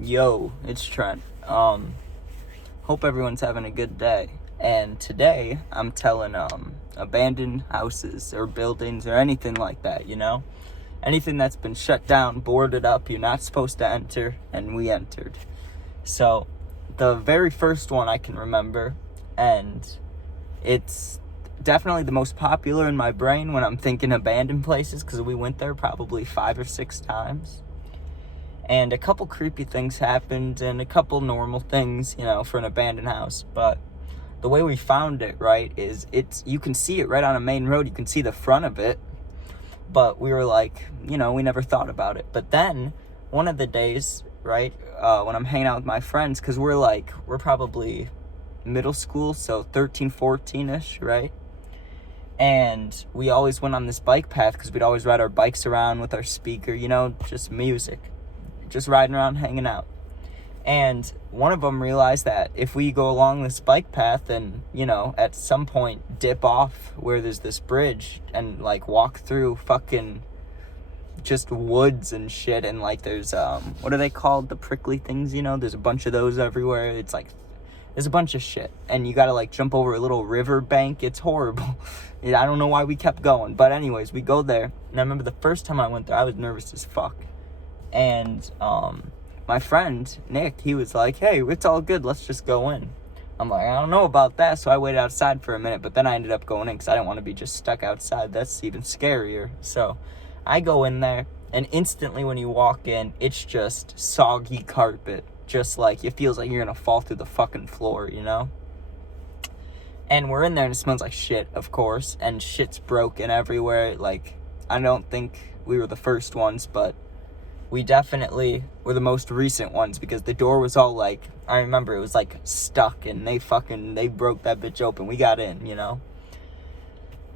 Yo, it's Trent. Hope everyone's having a good day. And today I'm telling abandoned houses or buildings or anything like that, Anything that's been shut down, boarded up, you're not supposed to enter, and we entered. So, the very first one I can remember, and it's definitely the most popular in my brain when I'm thinking abandoned places, because we went there probably 5 or 6 times. And a couple creepy things happened and a couple normal things, for an abandoned house. But the way we found it, right, is you can see it right on a main road. You can see the front of it. But we were like, we never thought about it. But then one of the days, right, when I'm hanging out with my friends, because we're probably middle school, so 13, 14-ish, right? And we always went on this bike path because we'd always ride our bikes around with our speaker, just music. Just riding around, hanging out. And one of them realized that if we go along this bike path and, at some point dip off where there's this bridge and, walk through fucking just woods and shit and, there's, what are they called? The prickly things, There's a bunch of those everywhere. It's, there's a bunch of shit. And you gotta, jump over a little river bank. It's horrible. I don't know why we kept going. But anyways, we go there. And I remember the first time I went there, I was nervous as fuck. And my friend Nick, he was like, hey, it's all good, let's just go in. I'm like, I don't know about that. So I waited outside for a minute, but then I ended up going in because I didn't want to be just stuck outside. That's even scarier. So I go in there, and instantly when you walk in, it's just soggy carpet. Just it feels like you're gonna fall through the fucking floor, And we're in there and it smells like shit, of course, and shit's broken everywhere. I don't think we were the first ones, but we definitely were the most recent ones because the door was all I remember it was stuck, and they broke that bitch open. We got in, And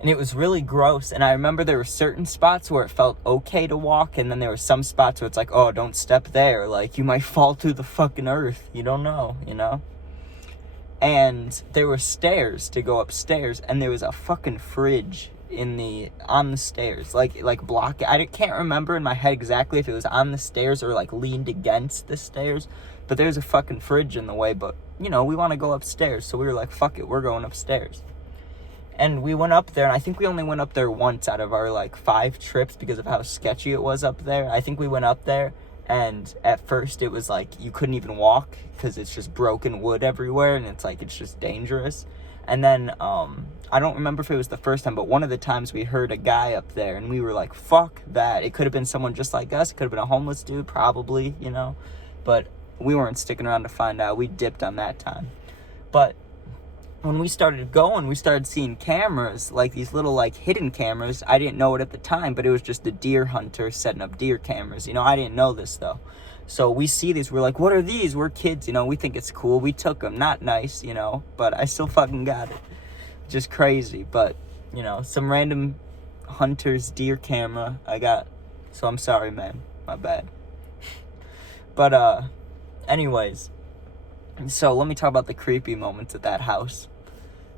it was really gross. And I remember there were certain spots where it felt okay to walk, and then there were some spots where it's oh, don't step there. You might fall through the fucking earth. You don't know, And there were stairs to go upstairs, and there was a fucking fridge on the stairs, block. I can't remember in my head exactly if it was on the stairs or leaned against the stairs, but there's a fucking fridge in the way. But we want to go upstairs, so we were fuck it, we're going upstairs. And we went up there, and I think we only went up there once out of our 5 trips because of how sketchy it was up there. I think we went up there, and at first it was you couldn't even walk because it's just broken wood everywhere, and it's just dangerous. And then, I don't remember if it was the first time, but one of the times we heard a guy up there, and we were like, fuck that. It could have been someone just like us. It could have been a homeless dude, probably, But we weren't sticking around to find out. We dipped on that time. But when we started going, we started seeing cameras, these little, hidden cameras. I didn't know it at the time, but it was just a deer hunter setting up deer cameras. I didn't know this, though. So we see these, we're like, what are these? We're kids, we think it's cool. We took them, not nice, but I still fucking got it. Just crazy, but, some random hunter's deer camera I got. So I'm sorry, man. My bad. But, anyways. So let me talk about the creepy moments at that house.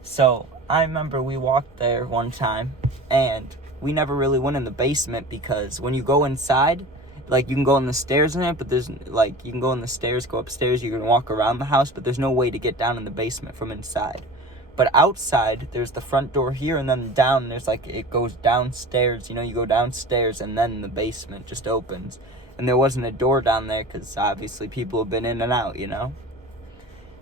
So I remember we walked there one time, and we never really went in the basement because when you go inside, you can go on the stairs in it, but there's, you can go on the stairs, go upstairs, you can walk around the house, but there's no way to get down in the basement from inside. But outside, there's the front door here, and then down, there's, it goes downstairs, you go downstairs, and then the basement just opens. And there wasn't a door down there, because obviously people have been in and out,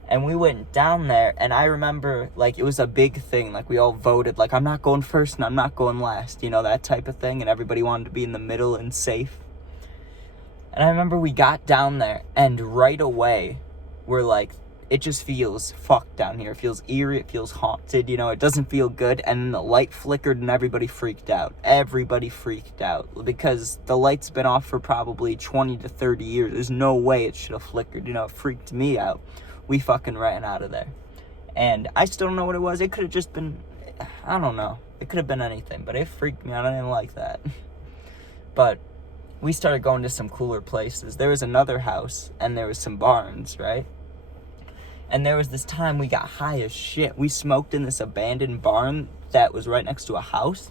And we went down there, and I remember, it was a big thing, we all voted, I'm not going first, and I'm not going last, that type of thing, and everybody wanted to be in the middle and safe. And I remember we got down there, and right away, we're it just feels fucked down here. It feels eerie, it feels haunted, it doesn't feel good. And then the light flickered, and everybody freaked out. Everybody freaked out, because the light's been off for probably 20 to 30 years. There's no way it should have flickered, it freaked me out. We fucking ran out of there. And I still don't know what it was. It could have just been, I don't know. It could have been anything, but it freaked me out. I didn't like that. But we started going to some cooler places. There was another house, and there was some barns, right? And there was this time we got high as shit. We smoked in this abandoned barn that was right next to a house.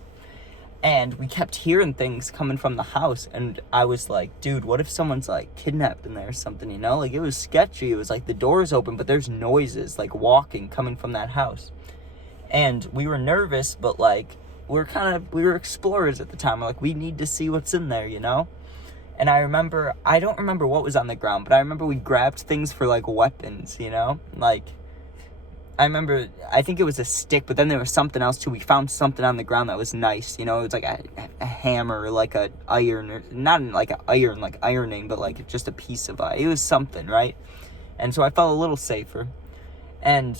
And we kept hearing things coming from the house, and I was like, dude, what if someone's like kidnapped in there or something, you know? Like, it was sketchy. It was like the door's open, but there's noises like walking coming from that house. And we were nervous, but like we were explorers at the time. We're like, we need to see what's in there, you know? And I don't remember what was on the ground, but I remember we grabbed things for like weapons, you know? Like, I think it was a stick, but then there was something else too. We found something on the ground that was nice, you know? It was like a hammer, or like a iron, or not like an iron, like ironing, but like just a piece of it was something, right? And so I felt a little safer. And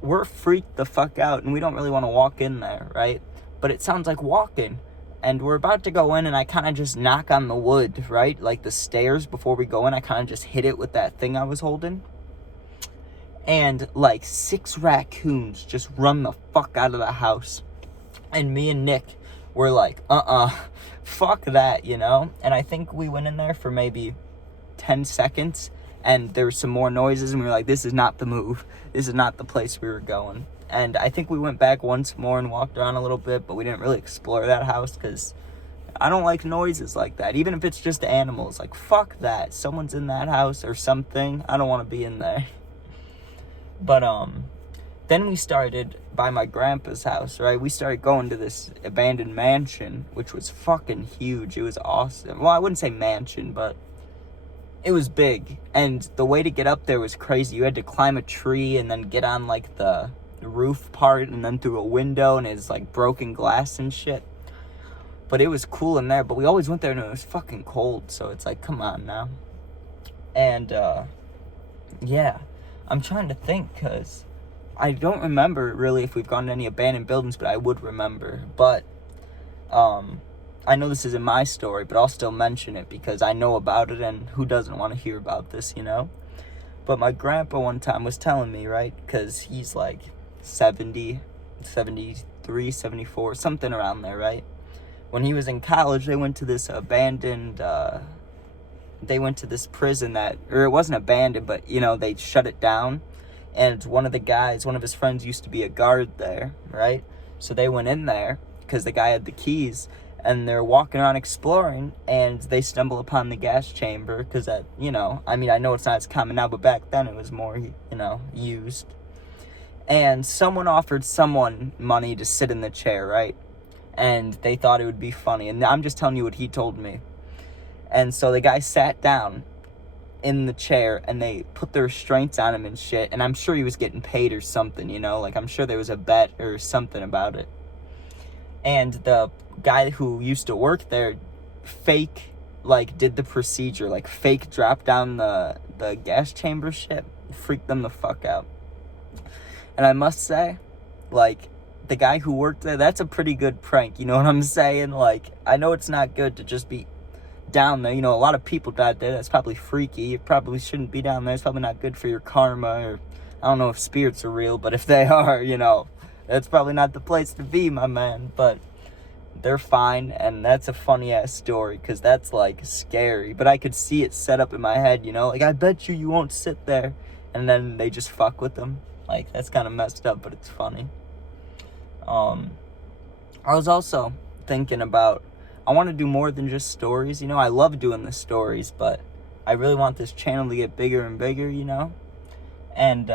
we're freaked the fuck out, and we don't really want to walk in there, right? But it sounds like walking. And we're about to go in, and I kind of just knock on the wood, right? Like the stairs before we go in, I kind of just hit it with that thing I was holding. And like 6 raccoons just run the fuck out of the house. And me and Nick were like, fuck that, you know? And I think we went in there for maybe 10 seconds, and there were some more noises, and we were like, this is not the move. This is not the place we were going. And I think we went back once more and walked around a little bit, but we didn't really explore that house because I don't like noises like that. Even if it's just animals, like, fuck that. Someone's in that house or something. I don't want to be in there. But then we started by my grandpa's house, right? We started going to this abandoned mansion, which was fucking huge. It was awesome. Well, I wouldn't say mansion, but it was big. And the way to get up there was crazy. You had to climb a tree and then get on like the roof part and then through a window, and it's like broken glass and shit. But it was cool in there. But we always went there and it was fucking cold, so it's like, come on now. And yeah, I'm trying to think because I don't remember really if we've gone to any abandoned buildings, but I would remember. But I know this isn't my story, but I'll still mention it because I know about it, and who doesn't want to hear about this, you know? But my grandpa one time was telling me, right, because he's like 70, 73, 74, something around there, right? When he was in college, they went to this abandoned, they went to this prison or it wasn't abandoned, but, you know, they shut it down. And one of his friends used to be a guard there, right? So they went in there because the guy had the keys, and they're walking around exploring, and they stumble upon the gas chamber because that, you know, I mean, I know it's not as common now, but back then it was more, you know, used. And someone offered someone money to sit in the chair, right? And they thought it would be funny. And I'm just telling you what he told me. And so the guy sat down in the chair, and they put the restraints on him and shit. And I'm sure he was getting paid or something, you know? Like, I'm sure there was a bet or something about it. And the guy who used to work there did the procedure, like fake drop down the gas chamber shit. Freaked them the fuck out. And I must say, like, the guy who worked there, that's a pretty good prank, you know what I'm saying? Like, I know it's not good to just be down there, you know, a lot of people died there, that's probably freaky, you probably shouldn't be down there, it's probably not good for your karma, or I don't know if spirits are real, but if they are, you know, that's probably not the place to be, my man. But they're fine, and that's a funny ass story because that's like scary, but I could see it set up in my head, you know, like, I bet you won't sit there, and then they just fuck with them. Like, that's kind of messed up, but it's funny. I was also thinking about, I want to do more than just stories, you know. I love doing the stories, but I really want this channel to get bigger and bigger, you know. And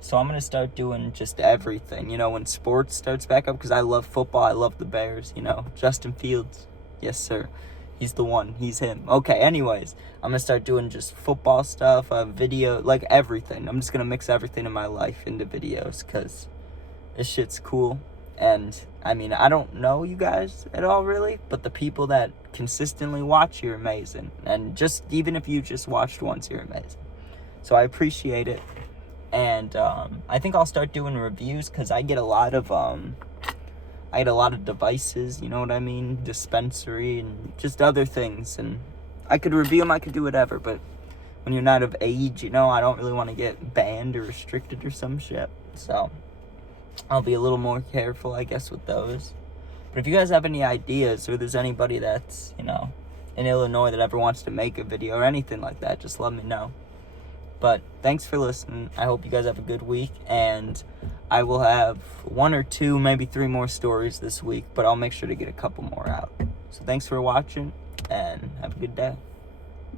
so I'm going to start doing just everything, you know, when sports starts back up, because I love football, I love the Bears, you know. Justin Fields, yes sir, he's the one, he's him. Okay, anyways, I'm going to start doing just football stuff, video, like everything. I'm just going to mix everything in my life into videos, because this shit's cool. And I mean, I don't know you guys at all really, but the people that consistently watch, you're amazing. And just, even if you just watched once, you're amazing. So I appreciate it. And I think I'll start doing reviews, because I get a lot of devices, you know what I mean? Dispensary and just other things. And I could review them, I could do whatever, but when you're not of age, you know, I don't really want to get banned or restricted or some shit. So I'll be a little more careful, I guess, with those. But if you guys have any ideas, or there's anybody that's, you know, in Illinois that ever wants to make a video or anything like that, just let me know. But thanks for listening. I hope you guys have a good week, and I will have 1 or 2, maybe 3 more stories this week, but I'll make sure to get a couple more out. So thanks for watching, and have a good day.